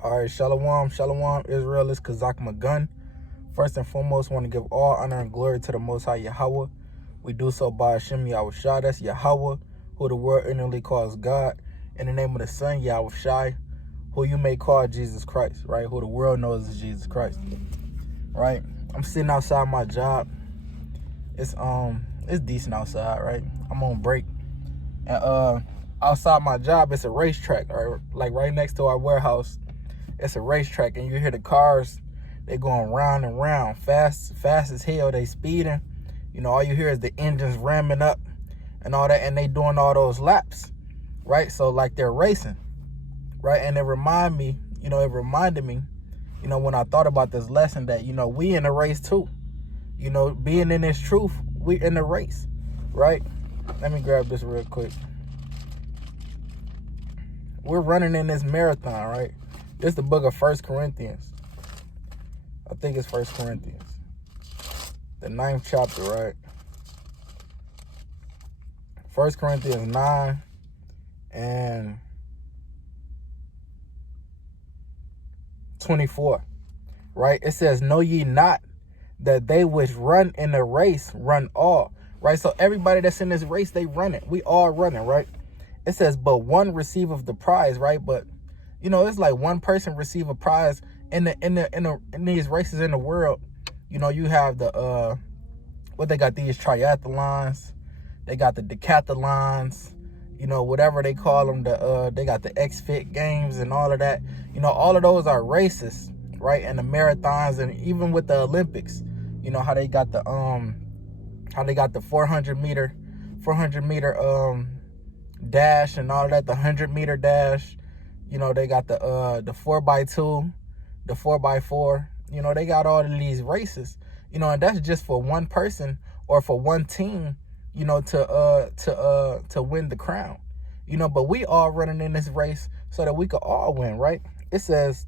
All right, Shalom, Shalom, Israel. It's Kazak Magun. First and foremost, want to give all honor and glory to the Most High Yahweh. We do so by Hashem Yahushua, that's Yahweh, who the world inwardly calls God. In the name of the Son, Yahushai, who you may call Jesus Christ, right? Who the world knows is Jesus Christ, right? I'm sitting outside my job. It's decent outside, right? I'm on break, and outside my job, it's a racetrack, or like right next to our warehouse. It's a racetrack, and you hear the cars, they going round and round, fast as hell. They speeding, all you hear is the engines ramming up and all that, and they doing all those laps, right? So like they're racing, right? And it reminded me, when I thought about this lesson that, we in a race too. Being in this truth, we in the race, right? Let me grab this real quick. We're running in this marathon, right? This is the book of 1 Corinthians. I think it's 1 Corinthians. The 9th chapter, right? 1 Corinthians 9 and 24, right? It says, know ye not that they which run in the race run all, right? So everybody that's in this race, they run it. We all running, right? It says, but one receiveth the prize, right? But it's like one person receive a prize in these races in the world. You have the what they got, these triathlons, they got the decathlons, whatever they call them. They got the X-Fit games and all of that. All of those are races, right? And the marathons, and even with the Olympics, how they got the 400 meter dash and all of that, the 100-meter dash. They got the 4x2, the 4x4. They got all of these races. And that's just for one person or for one team, to win the crown. But we all running in this race so that we could all win, right? It says,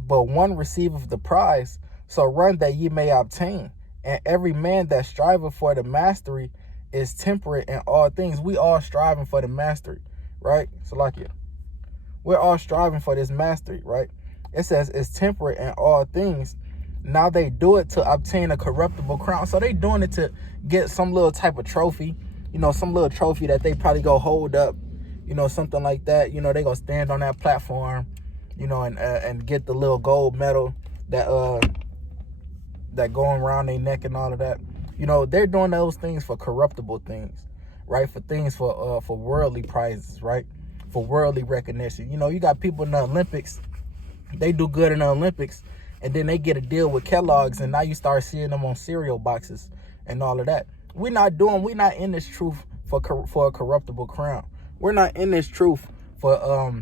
but one receiveth the prize, so run that ye may obtain. And every man that striveth for the mastery is temperate in all things. We all striving for the mastery, right? So we're all striving for this mastery, right? It says it's temperate in all things. Now they do it to obtain a corruptible crown. So they doing it to get some little type of trophy, some little trophy that they probably go hold up, something like that. They gonna stand on that platform, and get the little gold medal that going around their neck and all of that. They're doing those things for corruptible things, right? For things for worldly prizes, right? For worldly recognition. You got people in the Olympics, they do good in the Olympics, and then they get a deal with Kellogg's, and now you start seeing them on cereal boxes and all of that. We're not in this truth for a corruptible crown. We're not in this truth for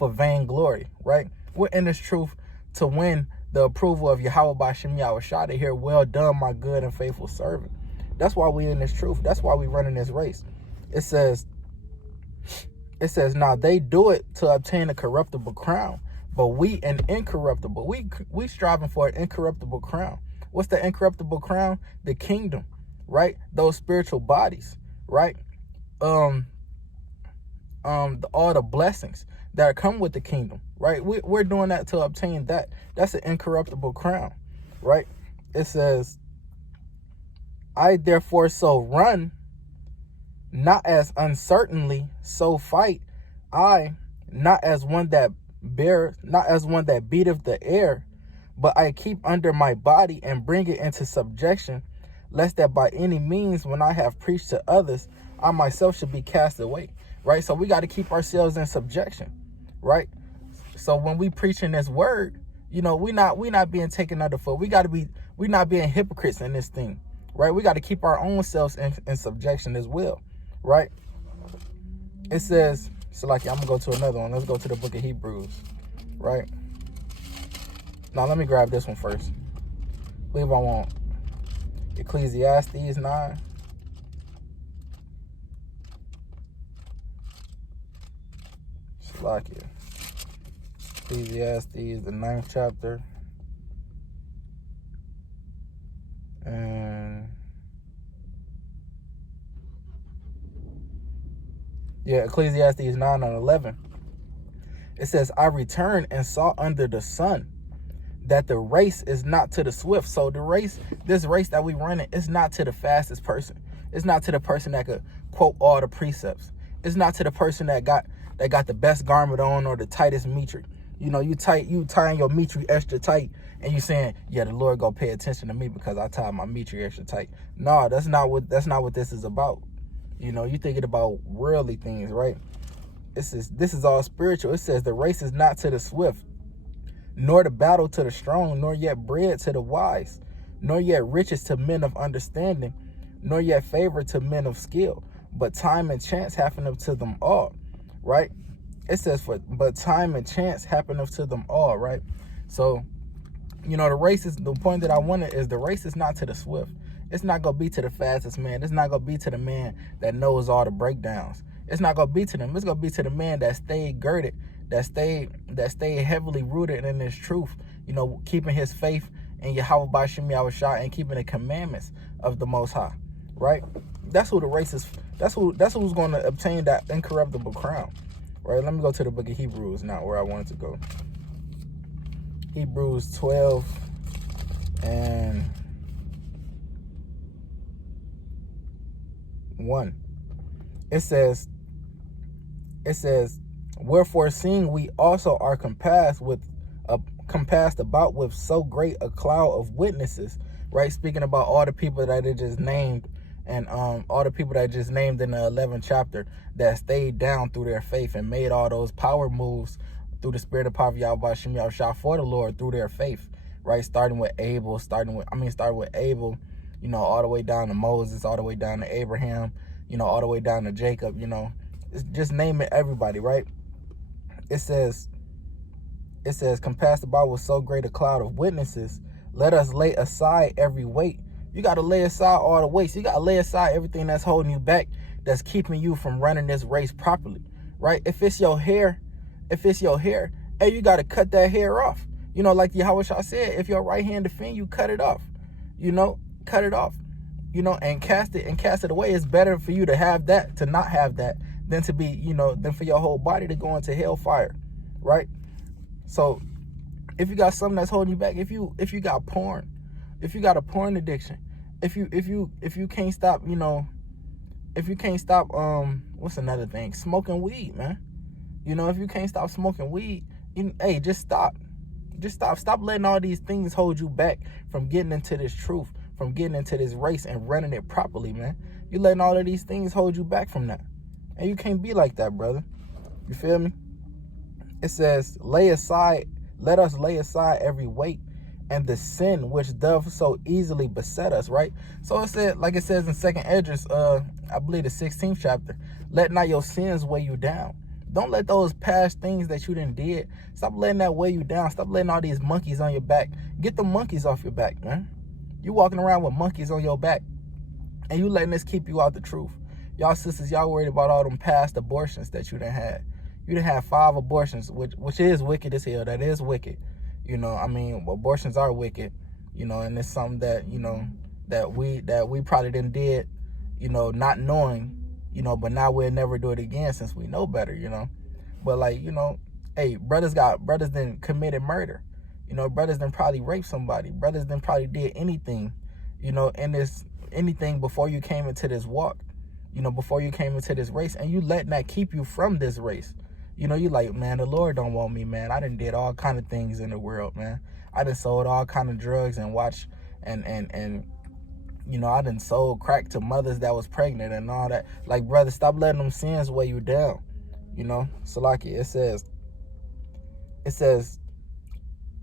vainglory, right? We're in this truth to win the approval of Yahweh by Shem Yahushua, to hear, well done, my good and faithful servant. That's why we in this truth. That's why we running this race. It says, now they do it to obtain a corruptible crown, but we an incorruptible. We striving for an incorruptible crown. What's the incorruptible crown? The kingdom, right? Those spiritual bodies, right? All the blessings that come with the kingdom, right? We're doing that to obtain that. That's an incorruptible crown, right? It says, I therefore so run, not as uncertainly, so fight I, not as one that beateth the air, but I keep under my body and bring it into subjection, lest that by any means, when I have preached to others, I myself should be cast away, right? So we got to keep ourselves in subjection, right? So when we preaching this word, we not being taken underfoot. We not being hypocrites in this thing, right? We got to keep our own selves in subjection as well, right? It says, I'm gonna go to another one. Let's go to the book of Hebrews, right? Now let me grab this one first. I believe I want Ecclesiastes 9. Ecclesiastes, the 9th chapter. And Ecclesiastes 9 and 11. It says, I returned and saw under the sun that the race is not to the swift. So this race that we running, is not to the fastest person. It's not to the person that could quote all the precepts. It's not to the person that got the best garment on or the tightest mitri. You know, you tying your mitri extra tight, and you saying, yeah, the Lord gonna pay attention to me because I tied my mitri extra tight. No, that's not what this is about. You know, you thinking about worldly things, right? This is all spiritual. It says the race is not to the swift, nor the battle to the strong, nor yet bread to the wise, nor yet riches to men of understanding, nor yet favor to men of skill, but time and chance happen to them all, right? It says, but time and chance happen to them all, right? So, you know, the point that I wanted is the race is not to the swift. It's not going to be to the fastest man. It's not going to be to the man that knows all the breakdowns. It's not going to be to them. It's going to be to the man that stayed girded, that stayed heavily rooted in his truth, you know, keeping his faith in Yahweh Ba'Shem Yahushua and keeping the commandments of the Most High, right? That's who the race is. That's who's going to obtain that incorruptible crown, right? Let me go to the book of Hebrews now, where I wanted to go. Hebrews 12 and 1. It says, wherefore, seeing we also are compassed about with so great a cloud of witnesses, right? Speaking about all the people that it just named, and all the people that just named in the 11th chapter that stayed down through their faith and made all those power moves through the spirit of power of Yahweh Shem Yahushua for the Lord through their faith, right? Starting with Abel, you know, all the way down to Moses, all the way down to Abraham, you know, all the way down to Jacob, you know, it's just naming everybody, right? It says, compassed about with so great a cloud of witnesses, let us lay aside every weight. You got to lay aside all the weights. You got to lay aside everything that's holding you back, that's keeping you from running this race properly, right? If it's your hair, hey, you got to cut that hair off. You know, like Yahweh said, if your right hand offend you, cut it off. You know, cut it off. You know, and cast it away. It's better for you to have that, to not have that, than to be, you know, than for your whole body to go into hellfire, right? So, if you got something that's holding you back, if you got porn, if you got a porn addiction, if you can't stop, you know, if you can't stop, what's another thing? Smoking weed, man. You know, if you can't stop smoking weed, hey, just stop. Stop letting all these things hold you back from getting into this truth, from getting into this race and running it properly, man. You letting all of these things hold you back from that. And you can't be like that, brother. You feel me? It says, let us lay aside every weight and the sin which doth so easily beset us, right? So it said, like it says in 2nd Esdras, I believe the 16th chapter, let not your sins weigh you down. Don't let those past things that you done did, stop letting that weigh you down. Stop letting all these monkeys on your back. Get the monkeys off your back, man. You walking around with monkeys on your back, and you letting this keep you out the truth. Y'all sisters, y'all worried about all them past abortions that you done had. You done had 5 abortions, which is wicked as hell. That is wicked. You know, I mean, abortions are wicked. You know, and it's something that, you know, that we probably done did, you know, not knowing, you know, but now we'll never do it again since we know better, you know. But like, you know, hey, brothers done committed murder. You know, brothers done probably raped somebody. Brothers done probably did anything, you know, anything before you came into this walk, you know, before you came into this race, and you letting that keep you from this race. You know, you like, man, the Lord don't want me, man. I done did all kind of things in the world, man. I done sold all kind of drugs and watched and you know, I done sold crack to mothers that was pregnant and all that. Like, brother, stop letting them sins weigh you down. You know, so like it says,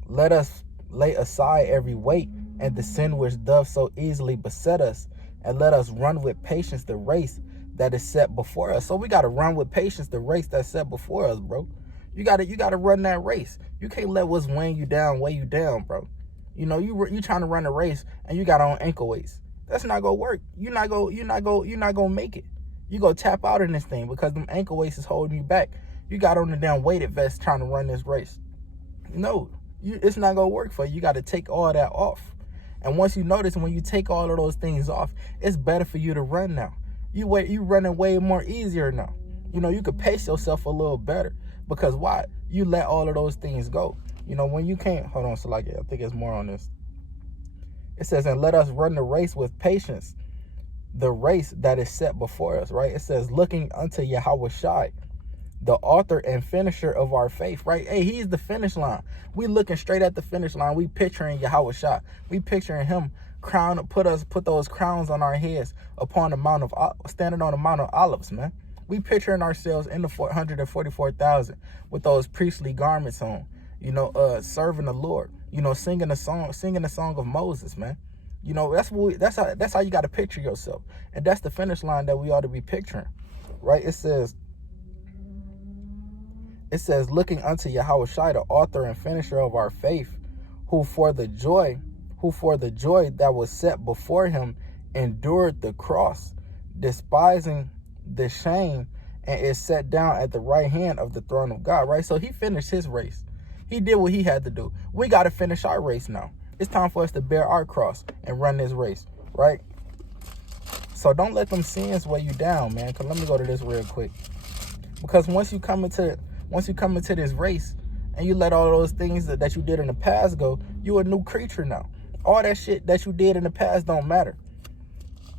let us lay aside every weight and the sin which doth so easily beset us, and let us run with patience the race that is set before us. So we got to run with patience the race that's set before us, bro. You got to run that race. You can't let what's weighing you down weigh you down, bro. You know, you trying to run a race and you got on ankle weights. That's not gonna work. You're not gonna make it. You go tap out in this thing because them ankle weights is holding you back. You got on the damn weighted vest trying to run this race. No, it's not gonna work for you. You got to take all that off. And once you notice, when you take all of those things off, it's better for you to run now. You running way more easier now. You know, you could pace yourself a little better Because why? You let all of those things go. You know, when you can't, hold on, so like, I think it's more on this. It says, and let us run the race with patience, the race that is set before us, right? It says, looking unto Yahweh Shai, the author and finisher of our faith, right? Hey, he's the finish line. We looking straight at the finish line. We picturing Yahweh Shai. We picturing him put those crowns on our heads upon the mount of, standing on the Mount of Olives, man. We picturing ourselves in the 444,000 with those priestly garments on, you know, serving the Lord, you know, singing the song of Moses, man. You know, that's how you got to picture yourself. And that's the finish line that we ought to be picturing, right? It says, looking unto Yahweh Shai, the author and finisher of our faith, who for the joy that was set before him endured the cross, despising the shame, and is set down at the right hand of the throne of God, right? So he finished his race. He did what he had to do. We got to finish our race now. It's time for us to bear our cross and run this race, right? So don't let them sins weigh you down, man. Cause let me go to this real quick. Because once you come into this race and you let all those things that you did in the past go, you a new creature now. All that shit that you did in the past don't matter.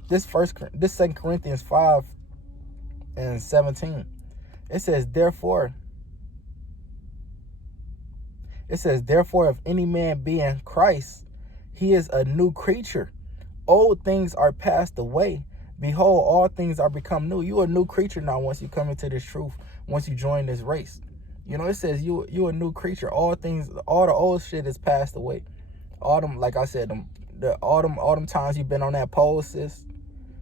This 2 Corinthians 5:17. It says, therefore, if any man be in Christ, he is a new creature. Old things are passed away. Behold, all things are become new. You a new creature now once you come into this truth, once you join this race. You know, it says you a new creature. All the old shit is passed away. All them, like I said, all them times you've been on that pole, sis,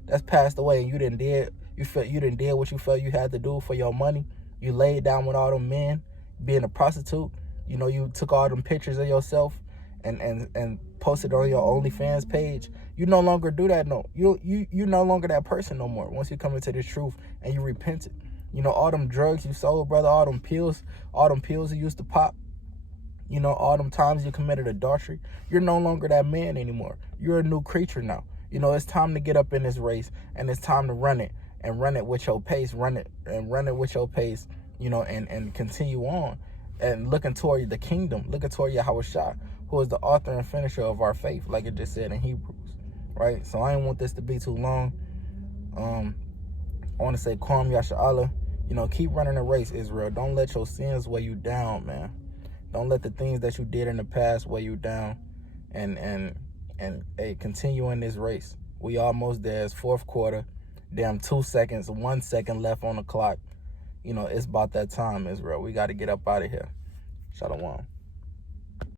that's passed away. And you didn't did what you felt you had to do for your money. You laid down with all them men, being a prostitute. You know, you took all them pictures of yourself and posted on your OnlyFans page. You no longer do that. No, you no longer that person no more. Once you come into this truth and you repent it. You know, all them drugs you sold, brother, all them pills you used to pop. You know, all them times you committed adultery. You're no longer that man anymore. You're a new creature now. You know, it's time to get up in this race, and it's time to run it and run it with your pace. Run it with your pace. You know, and continue on. And looking toward the kingdom, looking toward Yahweh Shai, who is the author and finisher of our faith, like it just said in Hebrews, right? So I didn't want this to be too long. I want to say, Kwam Yasha'Allah, you know, keep running the race, Israel. Don't let your sins weigh you down, man. Don't let the things that you did in the past weigh you down. And hey, continue in this race. We almost there. It's fourth quarter. Damn, 2 seconds, 1 second left on the clock. You know, it's about that time, Israel. We got to get up out of here. Shalom.